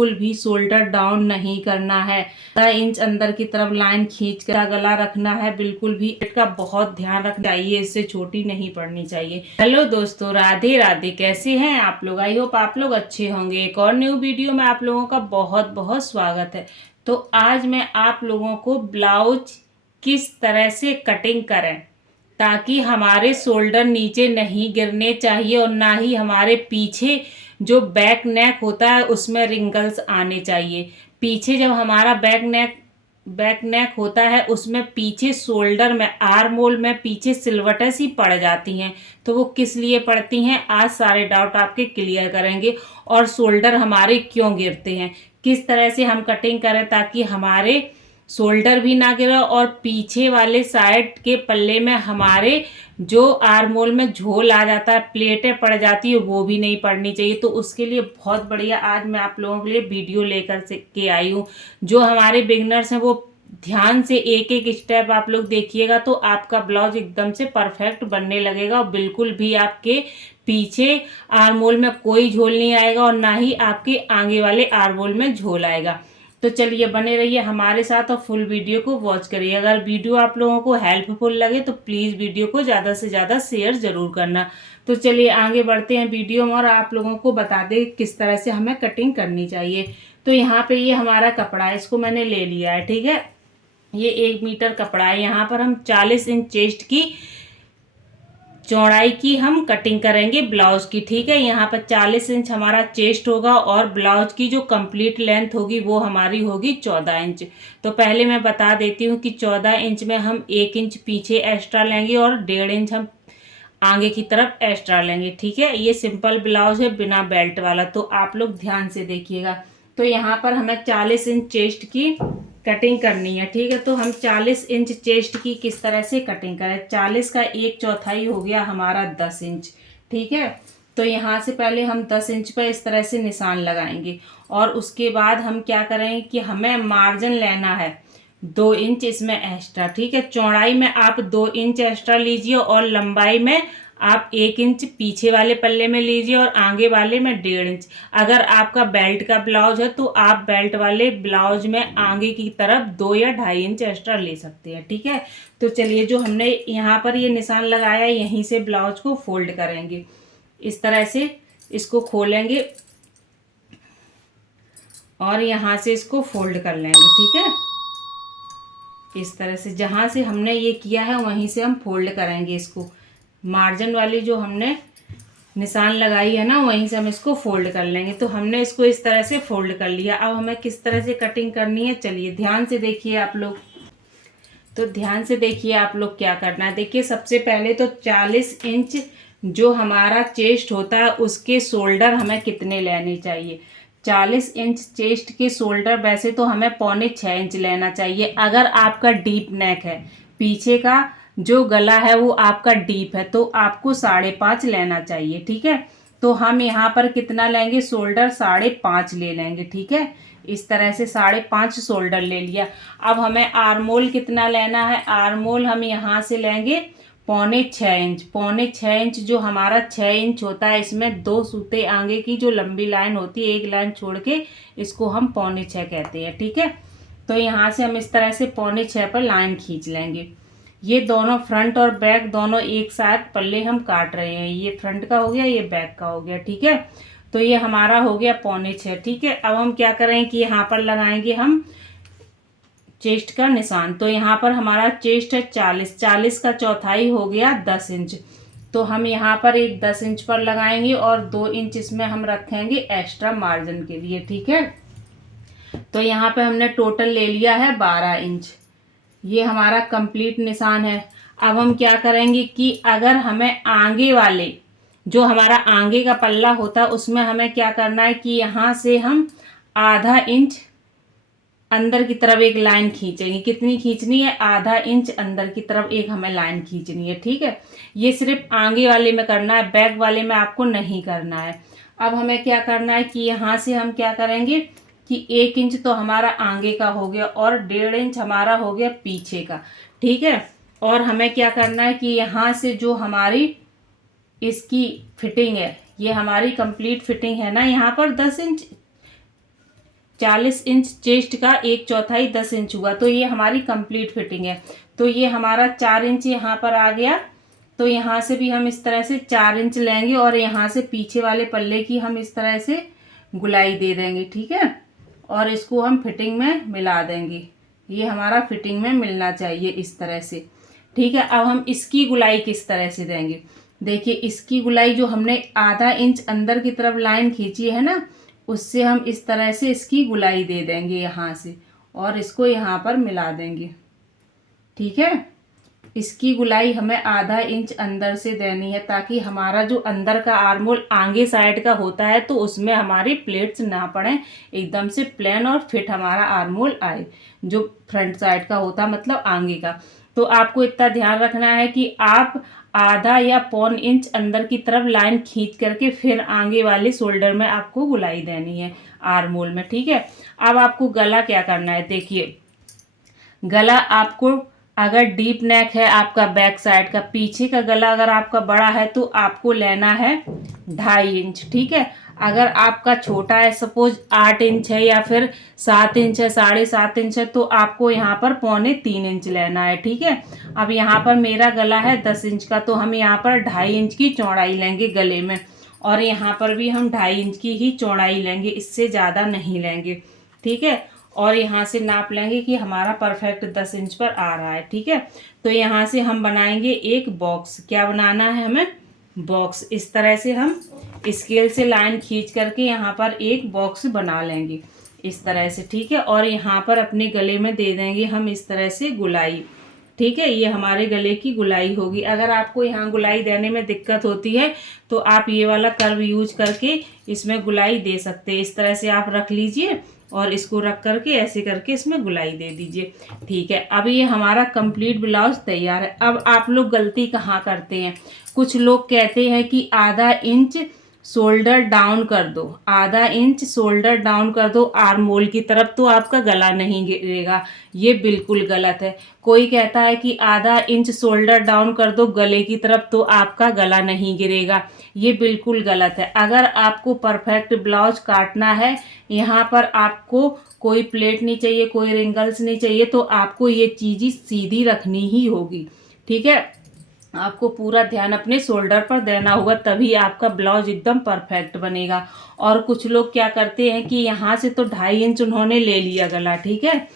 बिल्कुल भी shoulder down नहीं करना है। 10 इंच अंदर की तरफ लाइन खींच कर गला रखना है। बिल्कुल भी पेट का बहुत ध्यान रखना चाहिए, इससे छोटी नहीं पड़नी चाहिए। हेलो दोस्तों, राधे राधे। कैसे हैं आप लोग? आई होप आप लोग अच्छे होंगे। एक और न्यू वीडियो में आप लोगों का बहुत बहुत स्वागत है। तो आज मैं आप लोगों को ब्लाउज किस तरह से कटिंग करें ताकि हमारे शोल्डर नीचे नहीं गिरने चाहिए और ना ही हमारे पीछे जो बैक नेक होता है उसमें रिंकल्स आने चाहिए। पीछे जब हमारा बैक नेक होता है उसमें पीछे शोल्डर में आर्म होल में पीछे सिलवटें सी पड़ जाती हैं। तो वो किस लिए पड़ती हैं, आज सारे डाउट आपके क्लियर करेंगे। और शोल्डर हमारे क्यों गिरते हैं, किस तरह से हम कटिंग करें ताकि हमारे शोल्डर भी ना गिरे और पीछे वाले साइड के पल्ले में हमारे जो आर्म होल में झोल आ जाता है, प्लेटें पड़ जाती है, वो भी नहीं पड़नी चाहिए। तो उसके लिए बहुत बढ़िया आज मैं आप लोगों के लिए वीडियो लेकर के आई हूँ। जो हमारे बिगनर्स हैं वो ध्यान से एक एक स्टेप आप लोग देखिएगा तो आपका ब्लाउज एकदम से परफेक्ट बनने लगेगा और बिल्कुल भी आपके पीछे आर्म होल में कोई झोल नहीं आएगा और ना ही आपके आगे वाले आर्म होल में झोल आएगा। तो चलिए बने रहिए हमारे साथ और फुल वीडियो को वॉच करिए। अगर वीडियो आप लोगों को हेल्पफुल लगे तो प्लीज़ वीडियो को ज़्यादा से ज़्यादा शेयर ज़रूर करना। तो चलिए आगे बढ़ते हैं वीडियो में और आप लोगों को बता दें किस तरह से हमें कटिंग करनी चाहिए। तो यहाँ पे ये हमारा कपड़ा है, इसको मैंने ले लिया है, ठीक है। ये 1 मीटर कपड़ा है। यहाँ पर हम 40 इंच चेस्ट की चौड़ाई की हम कटिंग करेंगे ब्लाउज की, ठीक है। यहाँ पर 40 इंच हमारा चेस्ट होगा और ब्लाउज की जो कंप्लीट लेंथ होगी वो हमारी होगी 14 इंच। तो पहले मैं बता देती हूँ कि 14 इंच में हम 1 इंच पीछे एक्स्ट्रा लेंगे और 1.5 इंच हम आगे की तरफ एक्स्ट्रा लेंगे, ठीक है। ये सिंपल ब्लाउज है बिना बेल्ट वाला, तो आप लोग ध्यान से देखिएगा। तो यहाँ पर हमें 40 इंच चेस्ट की कटिंग करनी है, ठीक है। तो हम 40 इंच चेस्ट की किस तरह से कटिंग करें। 40 का 1/4 हो गया हमारा 10 इंच, ठीक है। तो यहाँ से पहले हम 10 इंच पर इस तरह से निशान लगाएंगे और उसके बाद हम क्या करेंगे कि हमें मार्जिन लेना है 2 इंच इसमें एक्स्ट्रा, ठीक है। चौड़ाई में आप 2 इंच एक्स्ट्रा लीजिए और लंबाई में आप 1 इंच पीछे वाले पल्ले में लीजिए और आगे वाले में 1.5 इंच। अगर आपका बेल्ट का ब्लाउज है तो आप बेल्ट वाले ब्लाउज में आगे की तरफ 2 या 2.5 इंच एक्स्ट्रा ले सकते हैं, ठीक है। तो चलिए जो हमने यहाँ पर ये निशान लगाया यहीं से ब्लाउज को फोल्ड करेंगे। इस तरह से इसको खोलेंगे और यहाँ से इसको फोल्ड कर लेंगे, ठीक है। इस तरह से जहाँ से हमने ये किया है वहीं से हम फोल्ड करेंगे इसको। मार्जिन वाली जो हमने निशान लगाई है ना वहीं से हम इसको फोल्ड कर लेंगे। तो हमने इसको इस तरह से फोल्ड कर लिया। अब हमें किस तरह से कटिंग करनी है, चलिए ध्यान से देखिए आप लोग। तो ध्यान से देखिए आप लोग क्या करना है। देखिए सबसे पहले तो 40 इंच जो हमारा चेस्ट होता है उसके शोल्डर हमें कितने लेने चाहिए। 40 इंच चेस्ट के शोल्डर वैसे तो हमें 6.25 इंच लेना चाहिए। अगर आपका डीप नेक है, पीछे का जो गला है वो आपका डीप है, तो आपको 5.5 लेना चाहिए, ठीक है। तो हम यहाँ पर कितना लेंगे, शोल्डर 5.5 ले लेंगे, ठीक है। इस तरह से 5.5 शोल्डर ले लिया। अब हमें आर्मोल कितना लेना है, आर्मोल हम यहाँ से लेंगे 6.25 इंच। 6.25 इंच जो हमारा 6 इंच होता है इसमें 2 सूते आगे की जो लंबी लाइन होती है, एक लाइन छोड़ के इसको हम 6.25 कहते हैं, ठीक है। तो यहाँ से हम इस तरह से 6.25 पर लाइन खींच लेंगे। ये दोनों फ्रंट और बैक दोनों एक साथ पल्ले हम काट रहे हैं। ये फ्रंट का हो गया, ये बैक का हो गया, ठीक है। तो ये हमारा हो गया 6.25, ठीक है। अब हम क्या करें कि यहाँ पर लगाएंगे हम चेस्ट का निशान। तो यहाँ पर हमारा चेस्ट है 40 का चौथाई हो गया 10 इंच। तो हम यहाँ पर एक 10 इंच पर लगाएंगे और 2 इंच इसमें हम रखेंगे एक्स्ट्रा मार्जिन के लिए, ठीक है। तो यहाँ पे हमने टोटल ले लिया है 12 इंच। ये हमारा कंप्लीट निशान है। अब हम क्या करेंगे कि अगर हमें आगे वाले जो हमारा आगे का पल्ला होता है उसमें हमें क्या करना है कि यहाँ से हम आधा इंच अंदर की तरफ एक लाइन खींचेंगे। कितनी खींचनी है, आधा इंच अंदर की तरफ एक हमें लाइन खींचनी है, ठीक है। ये सिर्फ आगे वाले में करना है, बैक वाले में आपको नहीं करना है। अब हमें क्या करना है कि यहाँ से हम क्या करेंगे कि 1 इंच तो हमारा आगे का हो गया और 1.5 इंच हमारा हो गया पीछे का, ठीक है। और हमें क्या करना है कि यहाँ से जो हमारी इसकी फिटिंग है, ये हमारी कंप्लीट फिटिंग है ना, यहाँ पर 10 इंच 40 इंच चेस्ट का 1/4 10 इंच हुआ, तो ये हमारी कंप्लीट फिटिंग है। तो ये हमारा 4 इंच यहाँ पर आ गया। तो यहाँ से भी हम इस तरह से 4 इंच लेंगे और यहाँ से पीछे वाले पल्ले की हम इस तरह से गुलाई दे देंगे, ठीक है। और इसको हम फिटिंग में मिला देंगे, ये हमारा फिटिंग में मिलना चाहिए इस तरह से, ठीक है। अब हम इसकी गुलाई किस तरह से देंगे, देखिए इसकी गुलाई जो हमने आधा इंच अंदर की तरफ लाइन खींची है ना, उससे हम इस तरह से इसकी गुलाई दे देंगे यहाँ से और इसको यहाँ पर मिला देंगे, ठीक है। इसकी गुलाई हमें आधा इंच अंदर से देनी है ताकि हमारा जो अंदर का आर्मोल आगे साइड का होता है तो उसमें हमारी प्लेट्स ना पड़े, एकदम से प्लेन और फिट हमारा आर्मोल आए। जो फ्रंट साइड का होता है मतलब आगे का, तो आपको इतना ध्यान रखना है कि आप आधा या पौन इंच अंदर की तरफ लाइन खींच करके फिर आगे वाले शोल्डर में आपको गुलाई देनी है आर्मोल में, ठीक है। अब आपको गला क्या करना है, देखिए गला आपको अगर डीप नेक है आपका बैक साइड का, पीछे का गला अगर आपका बड़ा है तो आपको लेना है 2.5 इंच, ठीक है। अगर आपका छोटा है, सपोज 8 इंच है या फिर 7 इंच है, 7.5 इंच है, तो आपको यहाँ पर 2.25 इंच लेना है, ठीक है। अब यहाँ पर मेरा गला है 10 इंच का, तो हम यहाँ पर 2.5 इंच की चौड़ाई लेंगे गले में, और यहाँ पर भी हम 2.5 इंच की ही चौड़ाई लेंगे, इससे ज़्यादा नहीं लेंगे, ठीक है। और यहाँ से नाप लेंगे कि हमारा परफेक्ट 10 इंच पर आ रहा है, ठीक है। तो यहाँ से हम बनाएंगे एक बॉक्स, क्या बनाना है हमें, बॉक्स। इस तरह से हम स्केल से लाइन खींच करके यहाँ पर एक बॉक्स बना लेंगे इस तरह से, ठीक है। और यहाँ पर अपने गले में दे देंगे हम इस तरह से गुलाई, ठीक है। ये हमारे गले की गुलाई होगी। अगर आपको यहाँ गुलाई देने में दिक्कत होती है तो आप ये वाला कर्व यूज करके इसमें गुलाई दे सकते हैं। इस तरह से आप रख लीजिए और इसको रख करके ऐसे करके इसमें गुलाई दे दीजिए, ठीक है। अब ये हमारा कंप्लीट ब्लाउज तैयार है। अब आप लोग गलती कहाँ करते हैं, कुछ लोग कहते हैं कि आधा इंच शोल्डर डाउन कर दो, आधा इंच शोल्डर डाउन कर दो आर्मोल की तरफ तो आपका गला नहीं गिरेगा। ये बिल्कुल गलत है। कोई कहता है कि आधा इंच शोल्डर डाउन कर दो गले की तरफ तो आपका गला नहीं गिरेगा, ये बिल्कुल गलत है। अगर आपको परफेक्ट ब्लाउज काटना है, यहाँ पर आपको कोई प्लेट नहीं चाहिए, कोई रिंगल्स नहीं चाहिए, तो आपको ये चीज़ सीधी रखनी ही होगी, ठीक है। आपको पूरा ध्यान अपने शोल्डर पर देना होगा, तभी आपका ब्लाउज एकदम परफेक्ट बनेगा। और कुछ लोग क्या करते हैं कि यहाँ से तो 2.5 इंच उन्होंने ले लिया गला, ठीक है,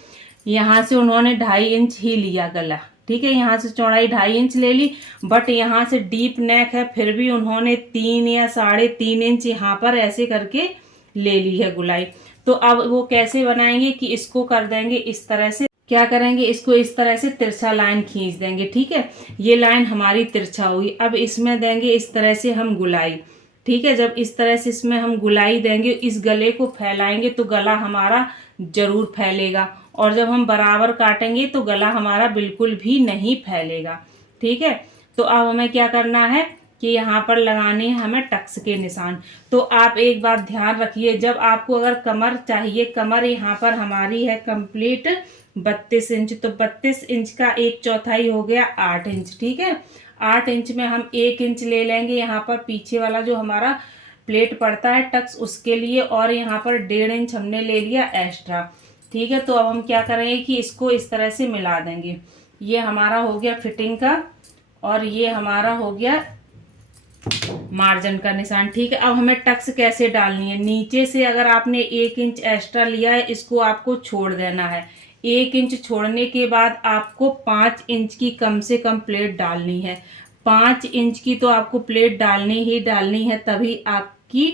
यहाँ से उन्होंने 2.5 इंच ही लिया गला, ठीक है। यहाँ से चौड़ाई 2.5 इंच ले ली, बट यहाँ से डीप नेक है, फिर भी उन्होंने 3 या 3.5 इंच यहाँ पर ऐसे करके ले ली है गुलाई। तो अब वो कैसे बनाएंगे कि इसको कर देंगे इस तरह से, क्या करेंगे, इसको इस तरह से तिरछा लाइन खींच देंगे, ठीक है। ये लाइन हमारी तिरछा होगी। अब इसमें देंगे इस तरह से हम गुलाई, ठीक है। जब इस तरह से इसमें हम गुलाई देंगे, इस गले को फैलाएंगे तो गला हमारा जरूर फैलेगा, और जब हम बराबर काटेंगे तो गला हमारा बिल्कुल भी नहीं फैलेगा, ठीक है। तो अब हमें क्या करना है कि यहाँ पर लगाने हैं हमें टक्स के निशान। तो आप एक बात ध्यान रखिए, जब आपको अगर कमर चाहिए, कमर यहाँ पर हमारी है कंप्लीट 32 इंच, तो 32 इंच का 1/4 हो गया 8 इंच, ठीक है। 8 इंच में हम 1 इंच ले लेंगे यहाँ पर पीछे वाला जो हमारा प्लेट पड़ता है टक्स उसके लिए, और यहाँ पर 1.5 इंच हमने ले लिया एक्स्ट्रा, ठीक है। तो अब हम क्या करेंगे कि इसको इस तरह से मिला देंगे। ये हमारा हो गया फिटिंग का, और ये हमारा हो गया मार्जिन का निशान, ठीक है। अब हमें टक्स कैसे डालनी है, नीचे से अगर आपने 1 इंच एक्स्ट्रा लिया है, इसको आपको छोड़ देना है। 1 इंच छोड़ने के बाद आपको 5 इंच की कम से कम प्लेट डालनी है। 5 इंच की तो आपको प्लेट डालनी ही डालनी है, तभी आपकी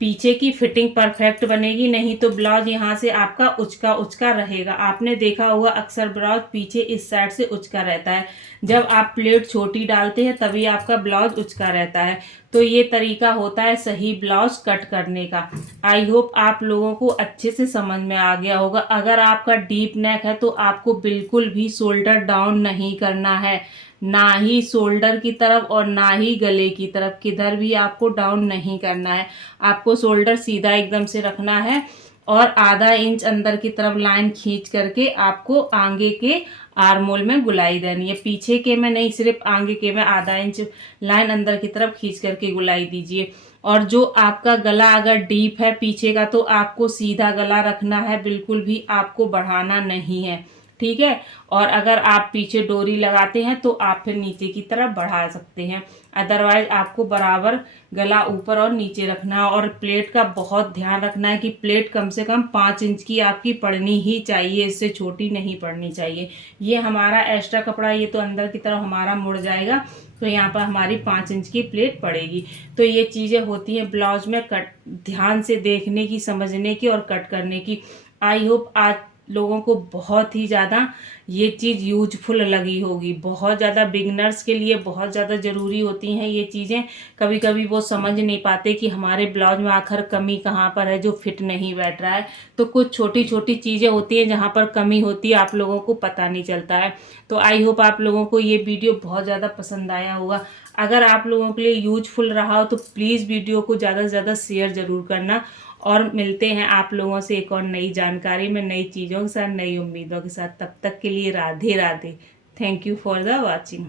पीछे की फिटिंग परफेक्ट बनेगी, नहीं तो ब्लाउज यहाँ से आपका उचका उचका रहेगा। आपने देखा होगा अक्सर ब्लाउज पीछे इस साइड से उचका रहता है, जब आप प्लेट छोटी डालते हैं तभी आपका ब्लाउज उचका रहता है। तो ये तरीका होता है सही ब्लाउज कट करने का। आई होप आप लोगों को अच्छे से समझ में आ गया होगा। अगर आपका डीप नेक है तो आपको बिल्कुल भी शोल्डर डाउन नहीं करना है, ना ही शोल्डर की तरफ और ना ही गले की तरफ, किधर भी आपको डाउन नहीं करना है। आपको शोल्डर सीधा एकदम से रखना है, और आधा इंच अंदर की तरफ लाइन खींच करके आपको आगे के आर्मोल में गुलाई देनी है। पीछे के में नहीं, सिर्फ आगे के में आधा इंच लाइन अंदर की तरफ खींच करके गुलाई दीजिए। और जो आपका गला अगर डीप है पीछे का तो आपको सीधा गला रखना है, बिल्कुल भी आपको बढ़ाना नहीं है, ठीक है। और अगर आप पीछे डोरी लगाते हैं तो आप फिर नीचे की तरफ बढ़ा सकते हैं, अदरवाइज आपको बराबर गला ऊपर और नीचे रखना है। और प्लेट का बहुत ध्यान रखना है कि प्लेट कम से कम 5 इंच की आपकी पड़नी ही चाहिए, इससे छोटी नहीं पड़नी चाहिए। ये हमारा एक्स्ट्रा कपड़ा ये तो अंदर की तरफ हमारा मुड़ जाएगा, तो यहाँ पर हमारी 5 इंच की प्लेट पड़ेगी। तो ये चीज़ें होती हैं ब्लाउज में कट ध्यान से देखने की, समझने की और कट करने की। आई होप आज लोगों को बहुत ही ज़्यादा ये चीज़ यूजफुल लगी होगी। बहुत ज़्यादा बिगनर्स के लिए बहुत ज़्यादा ज़रूरी होती हैं ये चीज़ें। कभी कभी वो समझ नहीं पाते कि हमारे ब्लाउज में आखिर कमी कहाँ पर है जो फिट नहीं बैठ रहा है। तो कुछ छोटी छोटी चीज़ें होती हैं जहाँ पर कमी होती है, आप लोगों को पता नहीं चलता है। तो आई होप आप लोगों को ये वीडियो बहुत ज़्यादा पसंद आया होगा। अगर आप लोगों के लिए यूजफुल रहा हो तो प्लीज़ वीडियो को ज़्यादा से ज़्यादा शेयर ज़रूर करना। और मिलते हैं आप लोगों से एक और नई जानकारी में, नई चीज़ों के साथ, नई उम्मीदों के साथ। तब तक के लिए Radhe Radhe. Thank you for the watching.